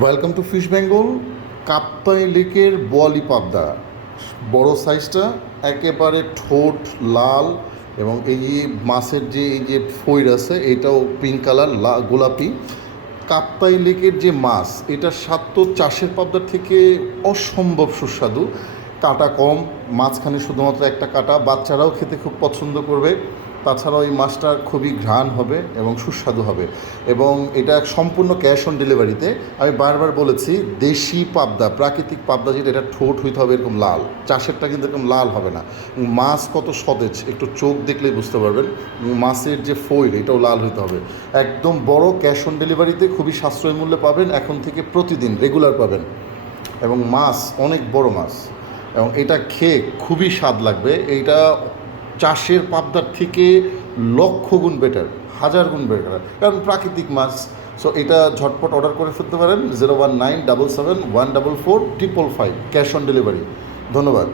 Welcome to fish Bengal. Kaptai লেকের বোয়ালি পাবদা, বড় সাইজটা, একেবারে ঠোঁট লাল, এবং এই যে মাছের যে এই যে ফইর আছে এটাও পিঙ্ক কালার, গোলাপি। কাপ্তাই লেকের যে মাছ, এটার স্বাদ তো চাষের পাবদার থেকে অসম্ভব সুস্বাদু। কাঁটা কম, মাঝখানে শুধুমাত্র একটা কাঁটা, বাচ্চারাও খেতে খুব পছন্দ করবে। তাছাড়াও এই মাছটা খুবই ঘ্রাণ হবে এবং সুস্বাদু হবে, এবং এটা সম্পূর্ণ ক্যাশ অন ডেলিভারিতে। আমি বারবার বলেছি, দেশি পাবদা, প্রাকৃতিক পাবদা যেটা, এটা ঠোঁট হইতে হবে এরকম লাল, চাষেরটা কিন্তু এরকম লাল হবে না। মাছ কত সতেজ একটু চোখ দেখলেই বুঝতে পারবেন। মাছের যে ফইল এটাও লাল হইতে হবে। একদম বড় ক্যাশ অন ডেলিভারিতে খুবই সাশ্রয় মূল্যে পাবেন, এখন থেকে প্রতিদিন রেগুলার পাবেন। এবং মাছ অনেক বড় মাছ, এবং এটা খেয়ে খুবই স্বাদ লাগবে। এইটা চাষের পাবদার থেকে লক্ষ গুণ বেটার, হাজার গুণ বেটার, কারণ প্রাকৃতিক মাছ। সো এটা ঝটপট অর্ডার করে ফেলতে পারেন 01977144455, ক্যাশ অন ডেলিভারি। ধন্যবাদ।